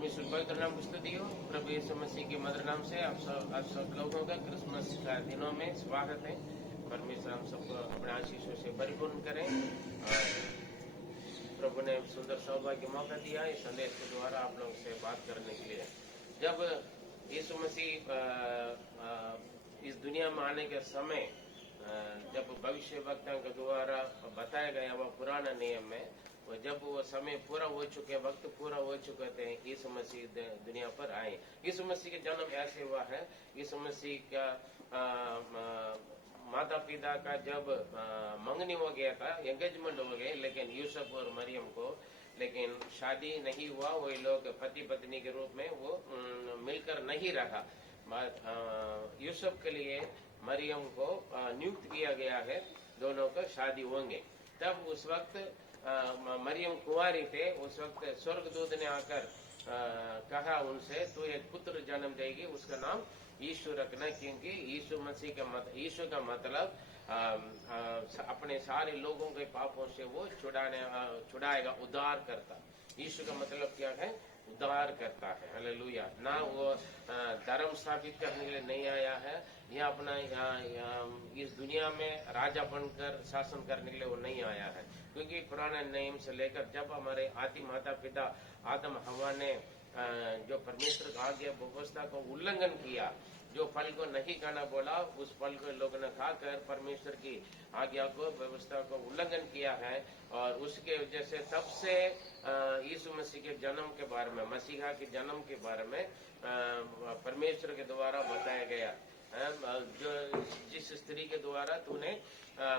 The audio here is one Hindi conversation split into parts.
परमेश्वर पवित्र नाम की स्तुति हो। प्रभु यीशु मसीह के मधुर नाम से आप सब लोगों का क्रिसमस का दिनों में स्वागत है। परमेश्वर हम सबको अपने आशीषों से परिपूर्ण करें और प्रभु ने सुंदर सौभाग्य मौका दिया इस संदेश के द्वारा आप लोगों से बात करने के लिए। जब यीशु मसीह इस दुनिया में आने के समय जब भविष्य वक्ताओं के द्वारा बताया गया वह पुराना नियम में, और जब वो समय पूरा हो चुके, वक्त पूरा हो चुके थे, यीशु मसीह दुनिया पर आए। यीशु मसीह का जन्म ऐसे हुआ है। यीशु मसीह का माता पिता का जब मंगनी हो गया था, एंगेजमेंट हो गए, लेकिन यूसुफ और मरियम को, लेकिन शादी नहीं हुआ। वही लोग पति पत्नी के रूप में वो मिलकर नहीं रहा। यूसुफ के लिए मरियम को नियुक्त किया गया है, दोनों का शादी होंगे। तब उस वक्त मरियम कुंवारी थे। उस वक्त स्वर्गदूत ने आकर कहा उनसे, तू एक पुत्र जन्म देगी, उसका नाम यीशु रखना, क्योंकि यीशु मसीह का यीशु का मतलब अपने सारे लोगों के पापों से वो छुड़ाएगा, उद्धार करता। यीशु का मतलब क्या है? उद्धार करता है। हालेलुया। ना वो धर्म स्थापित करने के लिए नहीं आया है, या अपना इस दुनिया में राजा बनकर शासन करने के लिए वो नहीं आया है। क्योंकि पुराने नियम से लेकर जब हमारे आदि माता पिता आदम हवा ने जो परमेश्वर का आज्ञा व्यवस्था को उल्लंघन किया, जो फल को नहीं खाना बोला, उस फल को लोगों ने खाकर परमेश्वर की आज्ञा को व्यवस्था को उल्लंघन किया है। और उसके वजह से तब से यीशु मसीह के जन्म के बारे में, मसीहा के जन्म के बारे में परमेश्वर के द्वारा बताया गया। जो जिस स्त्री के द्वारा तूने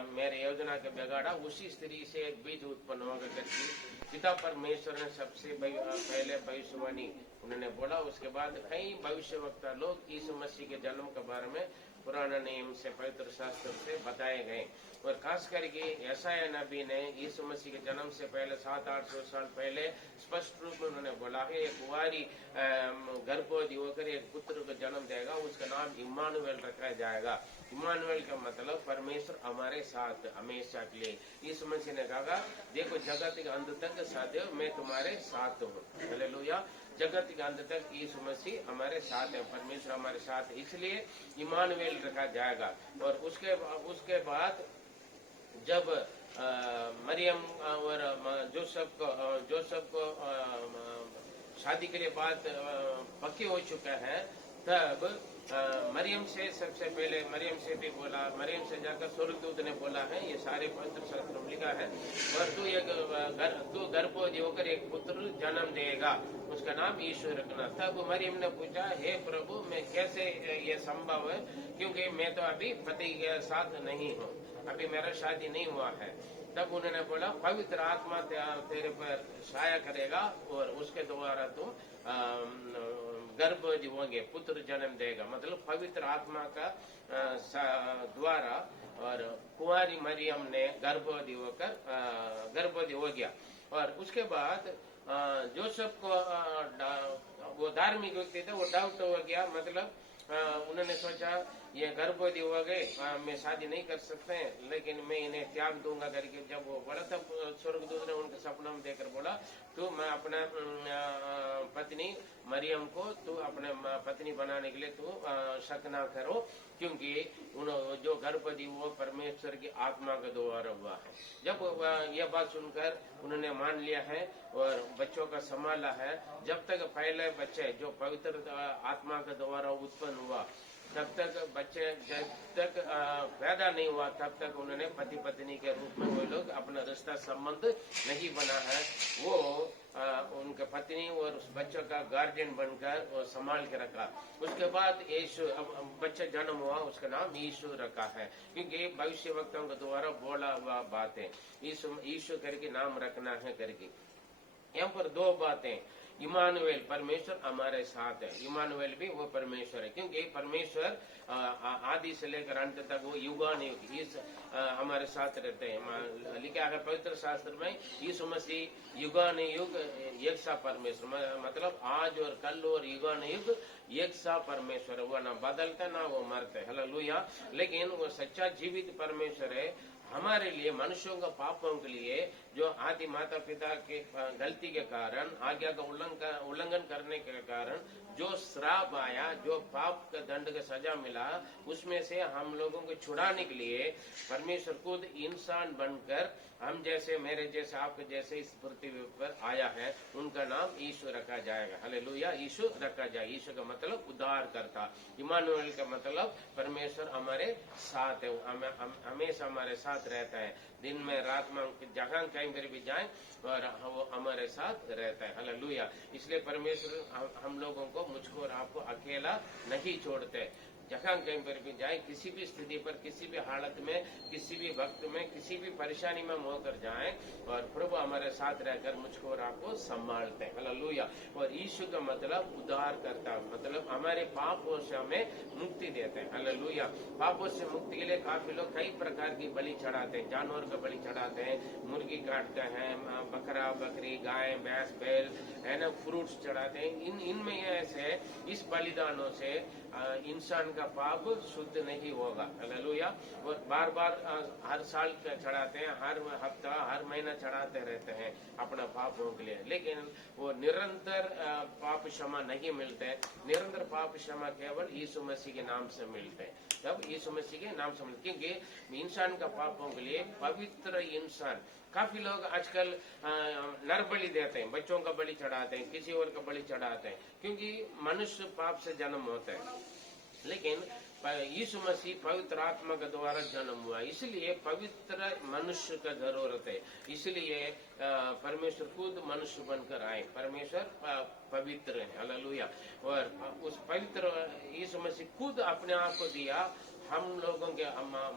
मेरे योजना के बिगाड़ा, उसी स्त्री से एक बीज उत्पन्न होगा करके पिता परमेश्वर ने सबसे पहले भविष्यवाणी उन्होंने बोला। उसके बाद कई भविष्यवक्ता लोग यीशु मसीह के जन्म के बारे में पुराना नियम से, पवित्र शास्त्र से बताए गए। और खास करके यशायाह नबी ने यीशु मसीह के जन्म से पहले 700-800 साल पहले स्पष्ट रूप में उन्होंने बोला है, एक कुंवारी गर्भवती होकर एक पुत्र को जन्म देगा, उसका नाम इम्मानुएल रखा जाएगा। इम्मानुएल का मतलब परमेश्वर हमारे साथ हमेशा के लिए। यीशु मसीह ने कहा, देखो जगत के अंत तक सदैव मैं तुम्हारे साथ हूँ। हालेलुया। जगत के अंत तक यीशु मसीह हमारे साथ है, परमेश्वर हमारे साथ है, इसलिए इम्मानुएल रखा जाएगा। और उसके बाद जब मरियम और जोसेफ को शादी के लिए बात पक्की हो चुका है, तब मरियम से सबसे पहले मरियम से भी बोला, मरियम से जाकर स्वर्गदूत ने बोला है, ये सारे पवित्र शास्त्र में लिखा है, और तू गर्भवती होकर एक पुत्र जन्म देगा, उसका नाम यीशु रखना। तब मरियम ने पूछा, हे प्रभु, मैं कैसे ये संभव है, क्योंकि मैं तो अभी पति के साथ नहीं हूँ, अभी मेरा शादी नहीं हुआ है। तब उन्होंने बोला, पवित्र आत्मा तेरे पर छाया करेगा और उसके द्वारा तुम गर्भवती होंगे, पुत्र जन्म देगा। मतलब पवित्र आत्मा का द्वारा, और कुंवारी मरियम ने गर्भवती हो गया। और उसके बाद जोसेफ को वो धार्मिक व्यक्ति थे, वो डाउट हो गया। मतलब उन्होंने सोचा ये गर्भवती हो गए, मैं शादी नहीं कर सकते, लेकिन मैं इन्हें त्याग दूंगा करके जब वो बोला, तब स्वर्गदूत ने उनके सपना में देकर बोला, तू मैं अपना पत्नी मरियम को तू अपने पत्नी बनाने के लिए तू शक ना करो, क्योंकि जो गर्भवती वो परमेश्वर की आत्मा के द्वारा हुआ है। जब यह बात सुनकर उन्होंने मान लिया है और बच्चों का संभाला है। जब तक पहले बच्चे जो पवित्र आत्मा के द्वारा उत्पन्न हुआ, तब तक बच्चे जब तक पैदा नहीं हुआ, तब तक उन्होंने पति पत्नी के रूप में वो लोग अपना रिश्ता संबंध नहीं बना है। वो उनके पत्नी और उस बच्चों का गार्जियन बनकर वो संभाल के रखा। उसके बाद यीशु, अब बच्चा जन्म हुआ, उसका नाम यीशु रखा है, क्योंकि भविष्य वक्ताओं के द्वारा बोला हुआ बात है, यीशु करके नाम रखना है करके। यहाँ पर दो बातें, इमानुएल परमेश्वर हमारे साथ है, इमानुएल भी वो परमेश्वर है, क्योंकि परमेश्वर आदि से लेकर अंत तक वो युगानुयुग इस हमारे साथ रहते हैं। लिखा है पवित्र शास्त्र में, यीशु मसीह युगानुयुग एक सा परमेश्वर, मतलब आज और कल और युगानुयुग एक सा परमेश्वर है। वो ना बदलता ना वो मरते। हालेलुया। लेकिन वो सच्चा जीवित परमेश्वर है हमारे लिए, मनुष्यों का पापों के लिए, जो आदि माता पिता के गलती के कारण आज्ञा का उल्लंघन करने करने के कारण जो श्राप आया, जो पाप का दंड का सजा मिला, उसमें से हम लोगों को छुड़ाने के लिए परमेश्वर खुद इंसान बनकर हम जैसे, मेरे जैसे, आपके जैसे इस पृथ्वी पर आया है, उनका नाम यीशु रखा जाएगा। हालेलुया, यीशु रखा जाए। यीशु का मतलब उद्धार करता, इमानुएल का मतलब परमेश्वर हमारे साथ है, हमेशा हमारे साथ रहता है, दिन में रात में जहां कहीं पर भी जाए और वो हमारे साथ रहता है। हालेलुया। इसलिए परमेश्वर हम लोगों को, मुझको और आपको अकेला नहीं छोड़ते। जहां कहीं पर भी जाए, किसी भी स्थिति पर, किसी भी हालत में, किसी भी वक्त में, किसी भी परेशानी में होकर जाए और प्रभु हमारे साथ रहकर मुझको और आपको संभालते हैं। हालेलुया। और यीशु का मतलब उद्धार करता, मतलब हमारे पापों से हमें मुक्ति देते हैं। हालेलुया। पापों से मुक्ति के लिए काफी लोग कई प्रकार की बलि चढ़ाते हैं, जानवर का बलि चढ़ाते हैं, मुर्गी काटते हैं, बकरा बकरी, गाय भैंस बैल है ना, फ्रूट्स चढ़ाते हैं। इनमें ऐसे इस बलिदानों से इंसान का पाप शुद्ध नहीं होगा। हालेलुया। और बार बार हर साल चढ़ाते हैं, हर हफ्ता, हर महीना चढ़ाते रहते हैं अपना पापों के लिए, लेकिन वो निरंतर पाप क्षमा नहीं मिलते। निरंतर पाप क्षमा केवल यीशु मसीह के नाम से मिलते हैं, तब यीशु मसीह के नाम से मिलते, क्योंकि इंसान का पापों के लिए पवित्र इंसान, काफी लोग आजकल नर बलि देते हैं, बच्चों का बलि चढ़ाते हैं, किसी और का बलि चढ़ाते हैं, क्योंकि मनुष्य पाप से जन्म होता है, लेकिन यीशु मसीह पवित्र आत्मा के द्वारा जन्म हुआ, इसलिए पवित्र मनुष्य का जरूरत है। इसलिए परमेश्वर खुद मनुष्य बनकर आए। परमेश्वर पवित्र है। हालेलुया। और उस पवित्र यीशु मसीह खुद अपने आप को दिया हम लोगों के,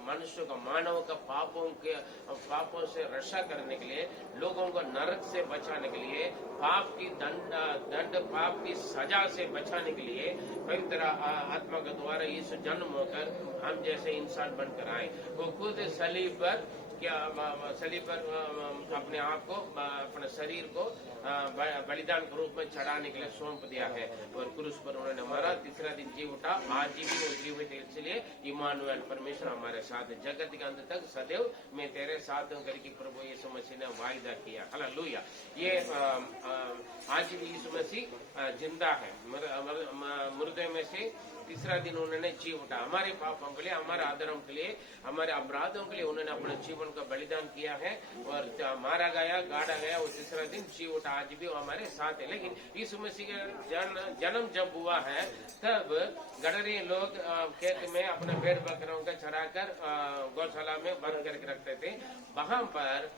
मनुष्य का, मानव का पापों से रक्षा करने के लिए, लोगों को नरक से बचाने के लिए, पाप की दंड पाप की सजा से बचाने के लिए पवित्र आत्मा के द्वारा यीशु जन्म होकर हम जैसे इंसान बनकर आए। वो खुद सलीब पर अपने आप को, अपने शरीर को बलिदान के रूप में चढ़ाने के लिए सौंप दिया है और क्रूस पर उन्होंने मरा, तीसरा दिन जी उठा, आज भी वो जीवित है। इसलिए इमानुएल, परमेश्वर हमारे साथ है, जगत के अंत तक सदैव मैं तेरे साथ हूँ करके प्रभु यीशु मसीह ने वायदा किया। हालेलुया। ये आज भी यीशु मसीह जिंदा है, मुर्दे में से तीसरा दिन उन्होंने जी उठा, हमारे पापों के लिए, हमारे आदरों के लिए, हमारे अपराधों के लिए उन्होंने अपने जीवन का बलिदान किया है और मारा गया, गाड़ा गया, और तीसरा दिन जी उठा, आज भी वो हमारे साथ है। लेकिन यीशु मसीह का जन्म जब हुआ है, तब गडरी लोग खेत में अपने भेड़ बकरों का चराकर गौशाला में बंद करके रखते थे। वहां पर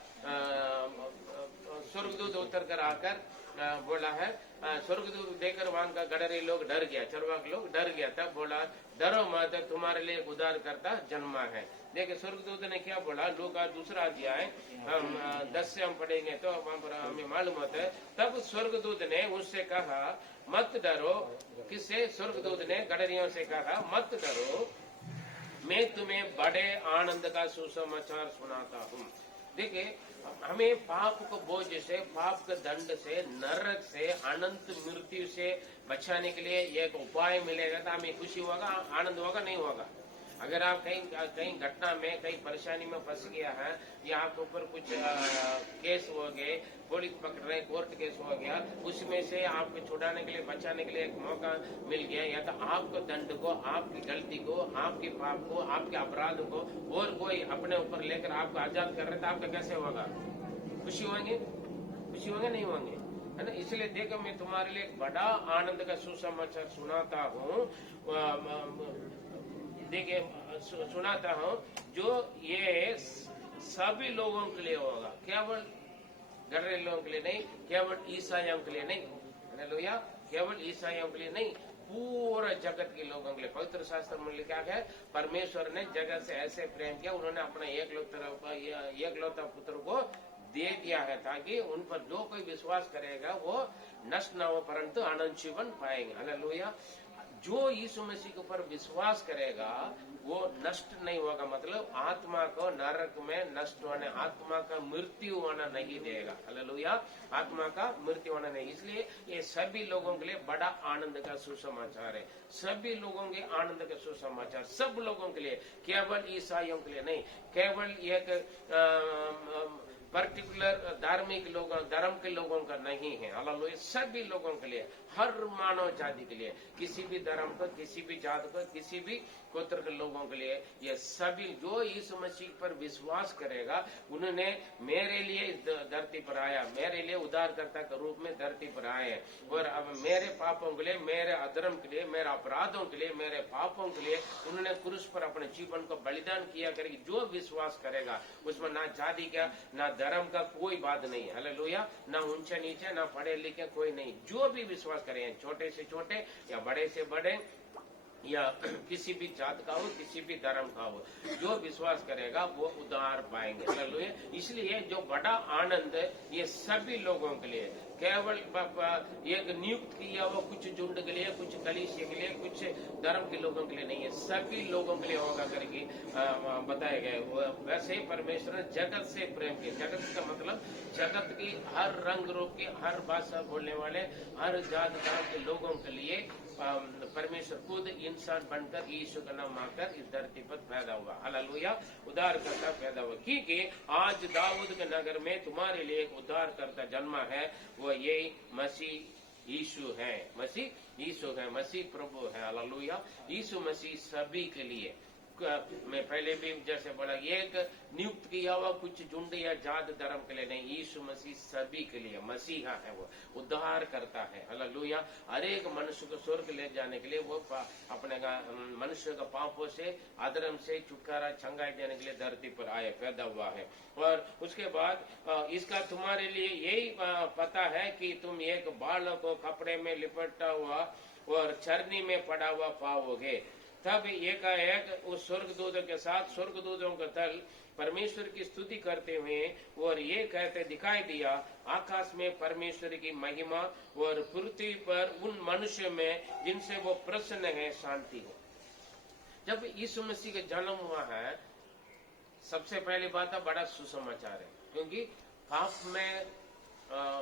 स्वर्गदूत उतर कर आकर बोला है, स्वर्गदूत देकर वहां का गडरी लोग डर गया, चरवाक लोग डर गया, तब बोला डरो मत, तुम्हारे लिए उद्धार करता जन्मा है। देखिए स्वर्गदूत ने क्या बोला, लूका दूसरा अध्याय 10 से हम पढ़ेंगे तो वहां पर हमें मालूम होता है। तब स्वर्गदूत ने उससे कहा मत डरो। किससे? स्वर्गदूत ने गडरियों से कहा मत डरो, मैं तुम्हें बड़े आनंद का सुसमाचार सुनाता हूँ। देखिए हमें पाप को बोझ से, पाप के दंड से, नरक से, अनंत मृत्यु से बचाने के लिए एक उपाय मिलेगा तो हमें खुशी होगा, आनंद होगा, नहीं होगा? अगर आप कहीं घटना में, कहीं परेशानी में फंस गया है, या आपके ऊपर कुछ केस हो गए, पुलिस पकड़ रहे, कोर्ट केस हो गया, उसमें से आपको छुड़ाने के लिए, बचाने के लिए एक मौका मिल गया, या तो आपको दंड को, आपकी गलती को, आपके पाप को, आपके अपराध को और कोई अपने ऊपर लेकर आपको आजाद कर रहे, तो आपका कैसे होगा? खुशी होंगे? खुशी होंगे, नहीं होंगे? है ना? इसलिए देखो मैं तुम्हारे लिए एक बड़ा आनंद का सुसमाचार सुनाता हूँ, देखिए सुनाता हूँ, जो ये सभी लोगों के लिए होगा, केवल गडरे लोगों के लिए नहीं, केवल ईसाइयों के लिए नहीं। हालेलुया। केवल ईसाइयों के लिए नहीं, पूरे जगत के लोगों के लिए। पवित्र शास्त्र में लिखा है, परमेश्वर ने जगत से ऐसे प्रेम किया, उन्होंने अपने एकलौता पुत्र को दे दिया है, ताकि उन पर जो कोई विश्वास करेगा वो नष्ट न हो परंतु अनंत जीवन पाएंगे। हालेलुया। जो यीशु मसीह के ऊपर विश्वास करेगा वो नष्ट नहीं होगा, मतलब आत्मा को नरक में नष्ट होने, आत्मा का मृत्यु होना नहीं देगा। हालेलुया। आत्मा का मृत्यु होना नहीं। इसलिए ये सभी लोगों के लिए बड़ा आनंद का सुसमाचार है, सभी लोगों के आनंद का सुसमाचार, सब लोगों के लिए, केवल ईसाइयों के लिए नहीं, केवल एक पर्टिकुलर धार्मिक लोगों धर्म के लोगों का नहीं है। हालेलुया, सभी लोगों के लिए, हर मानव जाति के लिए, किसी भी धर्म का, किसी भी जात का, किसी भी गोत्र के लोगों के लिए, ये सभी जो यीशु मसीह पर विश्वास करेगा, उन्होंने मेरे लिए इस धरती पर आया, मेरे लिए उद्धारकर्ता के रूप में धरती पर आए, और अब मेरे पापों के लिए, मेरे अधर्म के लिए, मेरे अपराधों के लिए, मेरे पापों के लिए उन्होंने क्रूस पर अपने जीवन को बलिदान किया करेगी। जो विश्वास करेगा उसमें ना जाति का, ना धर्म का कोई बात नहीं है। हालेलुया, ना ऊंचे नीचे, ना पढ़े लिखे, कोई नहीं। जो भी विश्वास करें, छोटे से छोटे या बड़े से बड़े, या किसी भी जात का हो, किसी भी धर्म का हो, जो विश्वास करेगा वो उद्धार पाएंगे। हालेलुया, इसलिए जो बड़ा आनंद ये सभी लोगों के लिए, केवल एक नियुक्त किया हुआ कुछ झुंड के लिए, कुछ कलीसिया के लिए, कुछ धर्म के लोगों के लिए नहीं है, सभी लोगों के लिए होगा करके बताए गए। वैसे ही परमेश्वर ने जगत से प्रेम किया। जगत का मतलब जगत की हर रंग रूप की, हर भाषा बोलने वाले, हर जात धर्म के लोगों के लिए परमेश्वर खुद इंसान बनकर यीशु का नाम मांगकर इस धरती पर पैदा हुआ। हालेलुया, उद्धारकर्ता पैदा हुआ, क्योंकि आज दाऊद के नगर में तुम्हारे लिए एक उद्धारकर्ता जन्मा है, वो यही मसीह यीशु है। मसीह यीशु है, मसीह प्रभु है। हालेलुया, यीशु मसीह सभी के लिए, मैं पहले भी जैसे बोला, एक नियुक्त किया हुआ कुछ झुंड या जात धर्म के लिए नहीं, यीशु मसीह सभी के लिए मसीहा है, वो उद्धार करता है। हालेलुया, हर एक मनुष्य को स्वर्ग ले जाने के लिए वो अपने मनुष्य का पापों से, अधर्म से छुटकारा, चंगाई देने के लिए धरती पर आए, पैदा हुआ है। और उसके बाद इसका तुम्हारे लिए यही पता है कि तुम एक बालक को कपड़े में लिपटा हुआ और चरनी में पड़ा हुआ पाओगे। तब एकाएक उस स्वर्गदूतों के साथ स्वर्गदूतों का दल परमेश्वर की स्तुति करते हुए और ये कहते दिखाई दिया, आकाश में परमेश्वर की महिमा और पृथ्वी पर उन मनुष्य में जिनसे वो प्रसन्न है शांति हो। जब यीशु मसीह का जन्म हुआ है, सबसे पहली बात है बड़ा सुसमाचार है, क्योंकि पाप में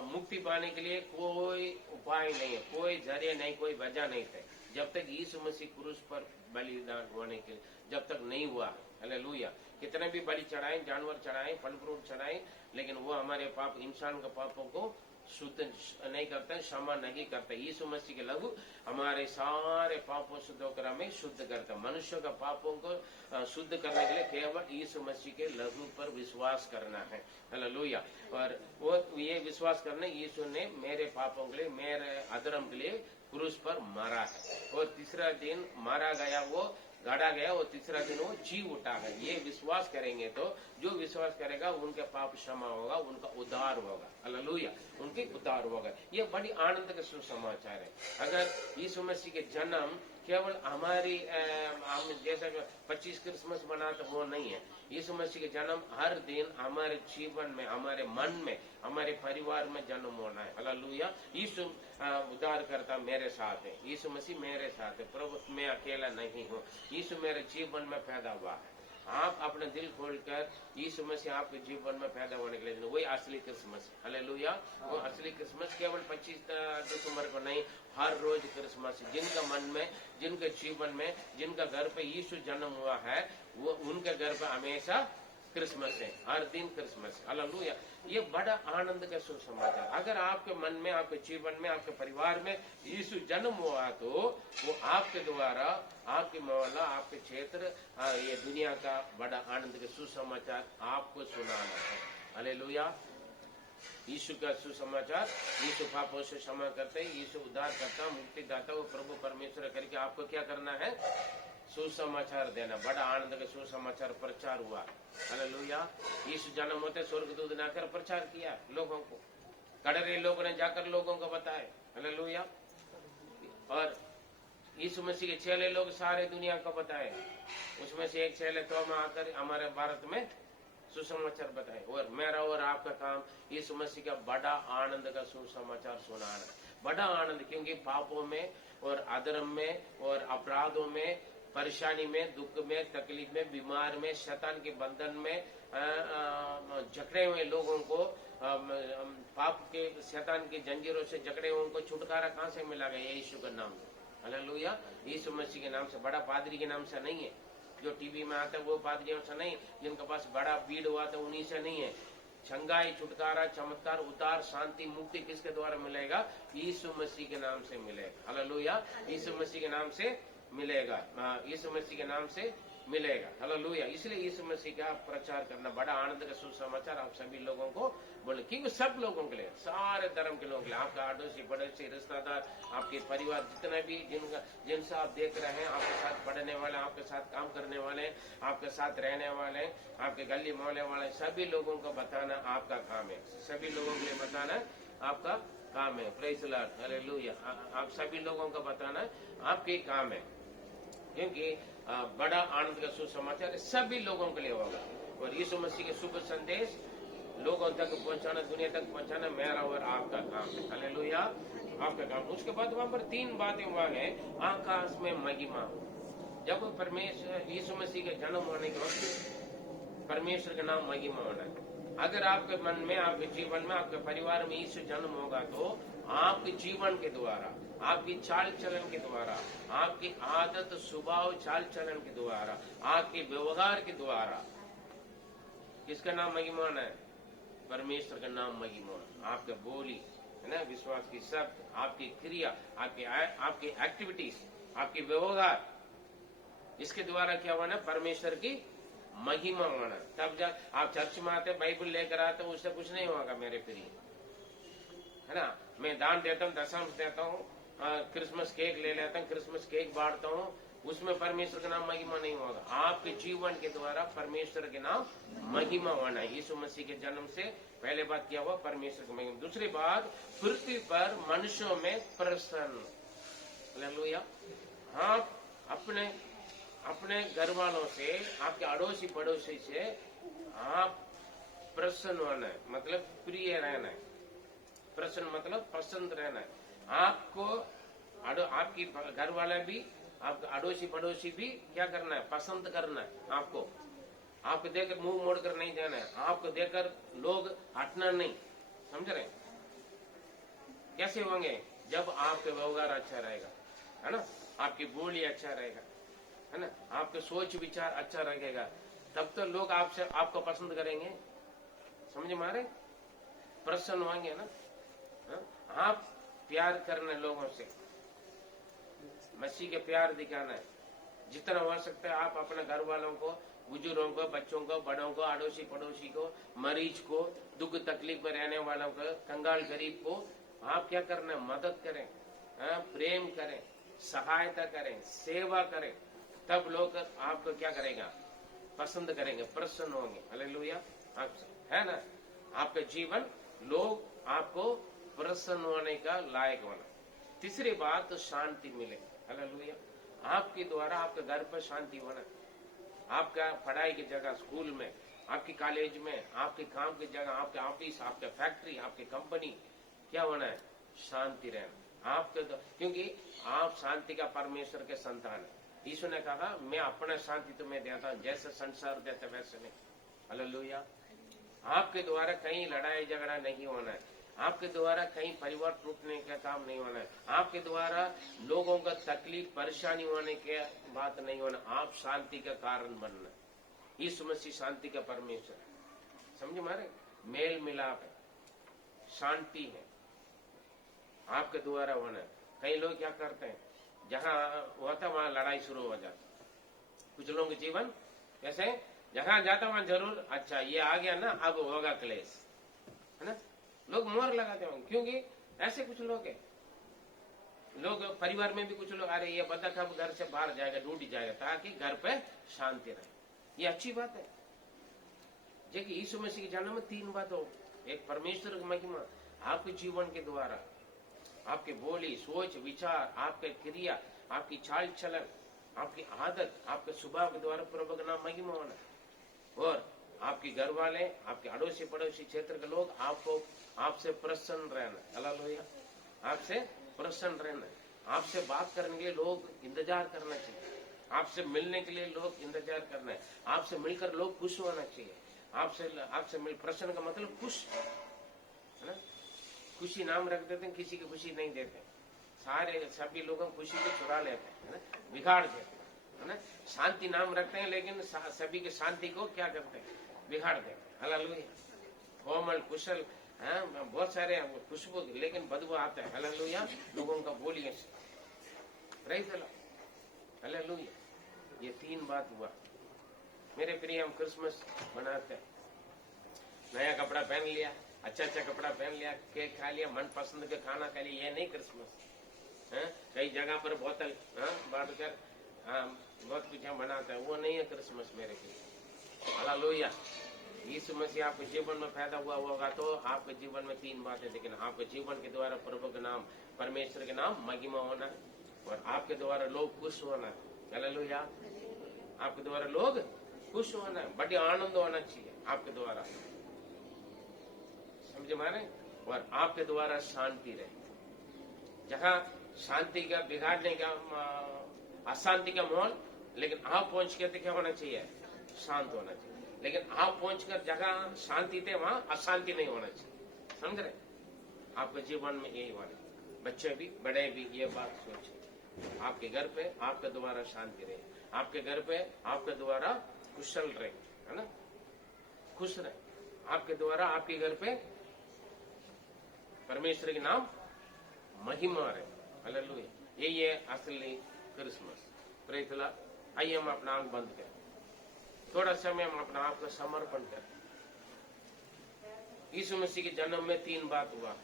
मुक्ति पाने के लिए कोई उपाय नहीं है, कोई जरिए नहीं, कोई वजह नहीं थे जब तक यीशु मसीह क्रूस पर बलिदान होने के जब तक नहीं हुआ। हालेलुया, कितने भी बलि चढ़ाए, जानवर चढ़ाए, फल फ्रूट चढ़ाए, लेकिन वो हमारे पाप, इंसान के पापों को शुद्ध नहीं करते, क्षमा नहीं करते। यीशु मसीह के लहू हमारे सारे पापों से धोकर हमें शुद्ध करता। मनुष्य का पापों को शुद्ध करने के लिए केवल यीशु मसीह के लहू पर विश्वास करना है। हालेलुया, और वो ये विश्वास करने, यीशु ने मेरे पापों के लिए, मेरे अधर्म के लिए क्रूस पर मारा है, और तीसरा दिन मारा गया, वो गाड़ा गया, और तीसरा दिन वो जी उठा है। ये विश्वास करेंगे तो जो विश्वास करेगा उनके पाप क्षमा होगा, उनका उद्धार होगा। हालेलुया, उनके उद्धार होगा। ये बड़ी आनंद का सुसमाचार है। अगर यीशु मसीह के जन्म केवल हमारी हम जैसा 25 क्रिसमस मनाते वो नहीं है। यीशु मसीह के जन्म हर दिन हमारे जीवन में, हमारे मन में, हमारे परिवार में जन्म होना है। हालेलुया, यीशु उद्धार करता मेरे साथ है, यीशु मसीह मेरे साथ है, प्रभु मैं अकेला नहीं हूँ, यीशु मेरे जीवन में पैदा हुआ है। आप अपने दिल खोलकर यीशु मसीह आपके जीवन में पैदा होने के लिए, वही असली क्रिसमस। हालेलुया, वो असली क्रिसमस केवल 25 दिसंबर को नहीं, हर रोज क्रिसमस। जिनका मन में, जिनके जीवन में, जिनका घर पे यीशु जन्म हुआ है, वो उनके घर पे हमेशा क्रिसमस है, हर दिन क्रिसमस। हालेलुया, ये बड़ा आनंद का सुसमाचार। अगर आपके मन में, आपके जीवन में, आपके परिवार में यीशु जन्म हुआ तो वो आपके द्वारा, आपके मोहल्ला, आपके क्षेत्र, ये दुनिया का बड़ा आनंद का सुसमाचार आपको सुनाना है। हालेलुया, यीशु का सुसमाचार, यीशु पापों से क्षमा करते, यीशु उद्धार करता, मुक्ति दाता, वो प्रभु परमेश्वर करके आपको क्या करना है? सुसमाचार देना। बड़ा आनंद का सुसमाचार प्रचार हुआ। हालेलुया, यीशु जन्म होते स्वर्गदूत ने आकर प्रचार किया लोगों को, कड़रे लोगों ने जाकर लोगों को बताए। हालेलुया, और यीशु मसीह के चेले लोग सारे दुनिया को बताए। उसमें से एक चेले तो आकर हमारे भारत में सुसमाचार बताए। और मेरा और आपका काम यीशु मसीह का बड़ा आनंद का सुसमाचार सुनाना। बड़ा आनंद, क्योंकि पापों में और अधर्म में और अपराधों में, परेशानी में, दुख में, तकलीफ में, बीमार में, शैतान के बंधन में जकड़े हुए लोगों को, पाप के, शैतान की जंजीरों से जकड़े हुए उनको छुटकारा कहाँ से मिलेगा? यीशु के नाम से। हालेलुया, यीशु मसीह के नाम से। बड़ा पादरी के नाम से नहीं है, जो टीवी में आता है वो पादरियों से नहीं, जिनके पास बड़ा भीड़ हुआ था उन्हीं से नहीं है। चंगाई, छुटकारा, चमत्कार, उद्धार, शांति, मुक्ति किसके द्वारा मिलेगा? यीशु मसीह के नाम से मिलेगा। हालेलुया। यीशु मसीह के नाम से मिलेगा, यीशु मसीह के नाम से मिलेगा। हालेलुया। इसलिए यीशु मसीह का प्रचार करना बड़ा आनंद का सुसमाचार आप सभी लोगों को बोले, क्योंकि सब लोगों के लिए, सारे धर्म के लोगों के लिए, आपका अड़ोसी पड़ोसी रिश्तेदार, आपके परिवार, जितने भी जिनसे आप देख रहे हैं, आपके साथ पढ़ने वाले, आपके साथ काम करने वाले, आपके साथ रहने वाले, आपके गली मोहल्ले वाले, सभी लोगों को बताना आपका काम है। सभी लोगों के लिए बताना आपका काम है। Praise the Lord. हालेलुया। आप सभी लोगों को बताना आपके काम है, क्योंकि बड़ा आनंद का सुसमाचार सभी लोगों के लिए होगा। और यीशु मसीह के शुभ संदेश लोगों तक पहुंचाना, दुनिया तक पहुंचाना मेरा और आपका काम है। हालेलुया। आपका काम। उसके बाद वहां पर 3 बातें हुआ है। आकाश में महिमा। जब परमेश्वर यीशु मसीह के जन्म होने के वक्त परमेश्वर का नाम महिमा होना है। अगर आपके मन में, आपके जीवन में, आपके परिवार में यीशु जन्म होगा तो आपके जीवन के द्वारा, आपकी चाल चलन के द्वारा, आपकी आदत, स्वभाव, चाल चलन के द्वारा, आपके व्यवहार के द्वारा किसका नाम महिमान है? परमेश्वर का नाम महिमान। आपके बोली है ना, विश्वास की शब्द, आपकी क्रिया, आपकी एक्टिविटीज, आपके व्यवहार, इसके द्वारा क्या होना? परमेश्वर की महिमा होना। तब जब आप चर्च में आते, बाइबल लेकर आते, उससे कुछ नहीं होगा मेरे प्रिय, है ना। मैं दान देता हूँ, दशमांश देता हूँ, क्रिसमस केक ले लेता हूँ, क्रिसमस केक बांटता हूँ, उसमें परमेश्वर का नाम महिमा नहीं होगा। आपके जीवन के द्वारा परमेश्वर के नाम महिमा होना है। यीशु मसीह के जन्म से पहले बात क्या हुआ? परमेश्वर की महिमा। दूसरी बात, पृथ्वी पर मनुष्यों में प्रसन्न। हालेलुया। आप अपने घर वालों से, आपके अड़ोसी पड़ोसी से आप प्रसन्न होना है, मतलब प्रिय रहना है। प्रसन्न मतलब पसंद रहना है। आपको आपकी घर वाले भी, आपका अड़ोसी पड़ोसी भी क्या करना है? पसंद करना है। आपको देखकर मुंह मोड़कर नहीं जाना है। आपको देखकर लोग हटना नहीं। समझ रहे? कैसे होंगे? जब आपके व्यवहार अच्छा रहेगा, है ना, आपकी बोली अच्छा रहेगा, है ना, आपके सोच विचार अच्छा रहेगा, तब तो लोग आपको पसंद करेंगे। समझ मारे? प्रसन्न होंगे ना। आप प्यार करना लोगों से, मसीह के प्यार दिखाना है। जितना हो सकता है आप अपने घर वालों को, बुजुर्गों को, बच्चों को, बड़ों को, अड़ोसी पड़ोसी को, मरीज को, दुख तकलीफ में रहने वालों को, कंगाल गरीब को आप क्या करना? मदद करें, प्रेम करें, सहायता करें, सेवा करें। तब लोग आपको क्या करेगा? पसंद करेंगे, प्रसन्न होंगे। हालेलुया। है ना, आपका जीवन लोग आपको प्रसन्न होने का लायक होना। तीसरी बात, तो शांति मिले। हालेलुया। आपके द्वारा आपके घर पर शांति होना, आपका पढ़ाई की जगह, स्कूल में, आपकी कॉलेज में, आपके काम की जगह, आपके ऑफिस, आपके फैक्ट्री, आपकी कंपनी, क्या होना है? शांति रहना आपके, क्योंकि आप शांति का परमेश्वर के संतान है। यीशु ने कहा, मैं अपना शांति तुम्हें देता हूं, जैसे संसार देता वैसे नहीं। हालेलुया। आपके द्वारा कहीं लड़ाई झगड़ा नहीं होना है। आपके द्वारा कहीं परिवार टूटने का काम नहीं होना है। आपके द्वारा लोगों का तकलीफ परेशानी होने की बात नहीं होना। आप शांति का कारण बनना। यीशु मसीह शांति का परमेश्वर। समझे मारे? मेल मिलाप है, शांति है, आपके द्वारा होना है। कई लोग क्या करते हैं, जहां होता वहां लड़ाई शुरू हो जाती। कुछ लोगों के जीवन कैसे, जहां जाता वहां जरूर, अच्छा ये आ गया ना, अब होगा क्लेश, है ना, लोग मोहर लगाते होंगे। क्योंकि ऐसे कुछ लोग हैं। लोग परिवार में भी कुछ लोग, अरे ये बता कब घर से बाहर जाएगा, ढूंढ जाएगा, ताकि घर पे शांति रहे। ये अच्छी बात है। देखिए, यीशु मसीह के जन्म में 3 बात हो। एक, परमेश्वर की महिमा आपके जीवन के द्वारा, आपके बोली, सोच, विचार, आपके क्रिया, आपकी चाल चलन, आपकी आदत, आपके स्वभाव के द्वारा प्रभु का नाम महिमा होना। और आपके घर वाले, आपके अड़ोसी पड़ोसी क्षेत्र के लोग आपसे प्रसन्न रहना। हालेलुया। आपसे प्रसन्न रहना। आपसे बात करने के लिए लोग इंतजार करना चाहिए। आपसे मिलने के लिए लोग इंतजार करना है। आपसे मिलकर लोग खुश होना चाहिए। आपसे मिल, प्रसन्न का मतलब खुश, है ना। खुशी नाम रख देते हैं, किसी की खुशी नहीं देते। सभी लोगों की खुशी को चुरा लेते हैं, है ना, बिगाड़ देते हैं, है ना। शांति नाम रखते हैं, लेकिन सभी की शांति को क्या करते हैं? बिगाड़ देते हैं। हालेलुया। कोमल कुशल, बहुत सारे खुशबू, लेकिन बदबू आता है। हालेलुया। लोगों का बोलिए प्रेज़ द लॉर्ड। हालेलुया। ये 3 बात हुआ। मेरे प्रिय, हम क्रिसमस मनाते हैं, नया कपड़ा पहन लिया, अच्छा कपड़ा पहन लिया, केक खा लिया, मन पसंद का खाना खा लिया, ये नहीं क्रिसमस है। कई जगह पर बोतल बांध कर बहुत कुछ हम बनाते हैं, वो नहीं है क्रिसमस मेरे लिए। हालेलुया। यीशु मसीह आपके जीवन में पैदा हुआ होगा तो आपके जीवन में 3 बातें, लेकिन आपके जीवन के द्वारा प्रभु के नाम, परमेश्वर के नाम महिमा होना है, और आपके द्वारा लोग खुश होना है। हालेलुया। आपके द्वारा लोग खुश होना है, बड़ी आनंद होना चाहिए आपके द्वारा, समझे माने, और आपके द्वारा शांति रहे। जहाँ शांति का बिगाड़ने का, अशांति का माहौल, लेकिन आप पहुंच के तो क्या होना चाहिए? शांत होना चाहिए। लेकिन आप पहुंचकर जगह शांति थे वहां अशांति नहीं होना चाहिए, समझ रहे? आपके जीवन में यही वाले बच्चे भी बड़े भी ये बात सोचे, आपके घर पे आपके द्वारा शांति रहे, आपके घर पे आपके द्वारा कुशल रहे, है ना, खुश रहे, आपके द्वारा आपके घर पे परमेश्वर के नाम महिमा रहे। हालेलुया। यही है असली क्रिसमस। Praise the Lord. आइए हम अपना आंख बंद करें, थोड़ा समय हम अपना आप को समर्पण करें। यीशु मसीह के जन्म में 3 बात हुआ,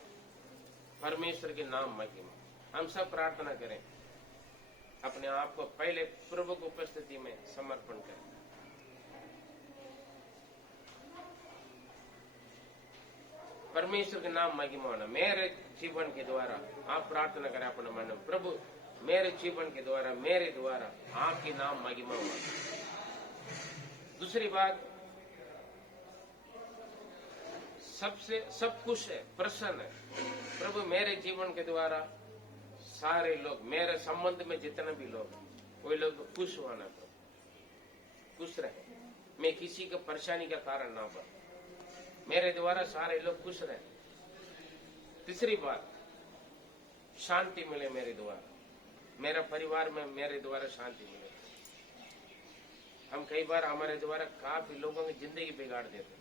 परमेश्वर के नाम महिमा। हम सब प्रार्थना करें, अपने आप को पहले प्रभु की उपस्थिति में समर्पण करें। परमेश्वर के नाम महिमा होना मेरे जीवन के द्वारा। आप प्रार्थना करें अपने मन में, प्रभु मेरे जीवन के द्वारा, मेरे द्वारा आपके नाम महिमा होना। दूसरी बात, सब खुश है, प्रसन्न है। प्रभु मेरे जीवन के द्वारा सारे लोग, मेरे संबंध में जितने भी लोग, वो लोग खुश होना, खुश रहे, मैं किसी के परेशानी का कारण ना बन, मेरे द्वारा सारे लोग खुश रहे। तीसरी बात, शांति मिले मेरे द्वारा, मेरा परिवार में मेरे द्वारा शांति मिले। हम कई बार हमारे द्वारा काफी लोगों की जिंदगी बिगाड़ देते हैं।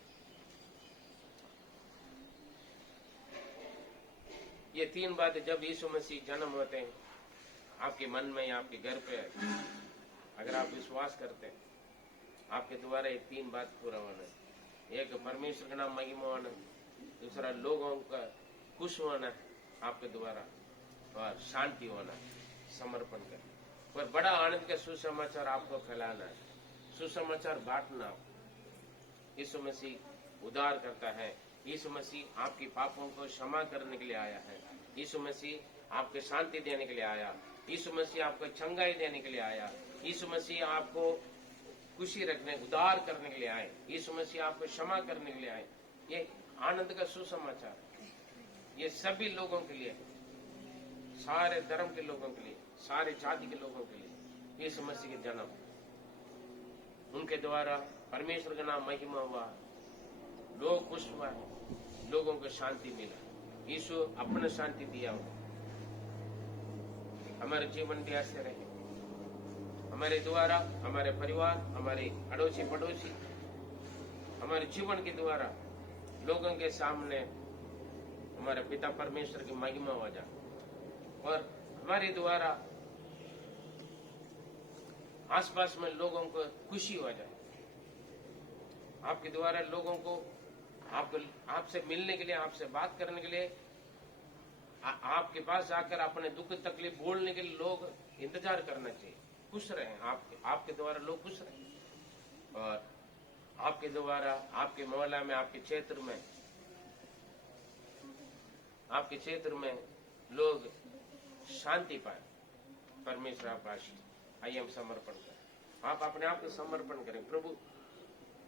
ये 3 बातें जब यीशु मसीह जन्म होते हैं, आपके मन में या आपके घर पे, अगर आप विश्वास करते हैं, आपके द्वारा ये 3 बात पूरा होना है। एक, परमेश्वर का नाम महिमा होना, दूसरा, लोगों का खुश होना आपके द्वारा, और शांति होना, समर्पण कर, और बड़ा आनंद का सुसमाचार आपको फैलाना है, सुसमाचार बांटना। यीशु मसीह उद्धार करता है, यीशु मसीह आपके पापों को क्षमा करने के लिए आया है, यीशु मसीह आपको शांति देने के लिए आया, यीशु मसीह आपको चंगाई देने के लिए आया, यीशु मसीह आपको खुशी रखने, उद्धार करने के लिए आए, यीशु मसीह आपको क्षमा करने के लिए आए। ये आनंद का सुसमाचार, ये सभी लोगों के लिए, सारे धर्म के लोगों के लिए, सारे जाति के लोगों के लिए यीशु मसीह के जन्म, उनके द्वारा परमेश्वर का नाम महिमा हुआ, लोग खुश हुआ, लोगों को शांति मिला। यीशु अपना शांति दिया हो, हमारे जीवन भी ऐसे रहे, हमारे द्वारा, हमारे परिवार, हमारे अड़ोसी पड़ोसी, हमारे जीवन के द्वारा लोगों के सामने हमारे पिता परमेश्वर की महिमा हो जाए, और हमारे द्वारा आसपास में लोगों को खुशी हो जाए। आपके द्वारा लोगों को आपसे मिलने के लिए, आपसे बात करने के लिए, आपके पास जाकर अपने दुख तकलीफ बोलने के लिए लोग इंतजार करना चाहिए, खुश रहे। आपके द्वारा लोग खुश रहे, और आपके द्वारा आपके मोहल्ला में, आपके क्षेत्र में लोग शांति पाए। परमेश्वर आप आशीष। आइए हम समर्पण करें, आप अपने आप को समर्पण करें। प्रभु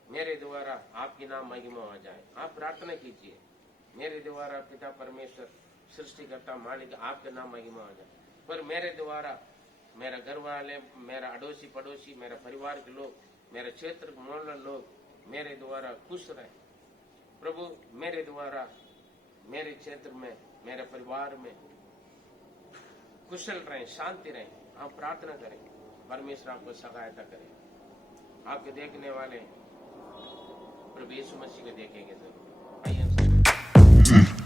मेरे द्वारा आपकी नाम महिमा हो जाए। आप प्रार्थना कीजिए, मेरे द्वारा पिता परमेश्वर सृष्टिकर्ता मालिक आपके नाम महिमा हो जाए, पर मेरे द्वारा मेरा घर वाले, मेरा अड़ोसी पड़ोसी, मेरा परिवार के लोग, मेरे क्षेत्र मोहल्ला लोग मेरे द्वारा खुश रहे। प्रभु मेरे द्वारा मेरे क्षेत्र में, मेरे परिवार में कुशल रहे, शांति रहे। आप प्रार्थना करें, परमेश्वर आपको सहायता करे। आपके देखने वाले प्रभु यीशु मसीह को देखेंगे जरूर। आइए जी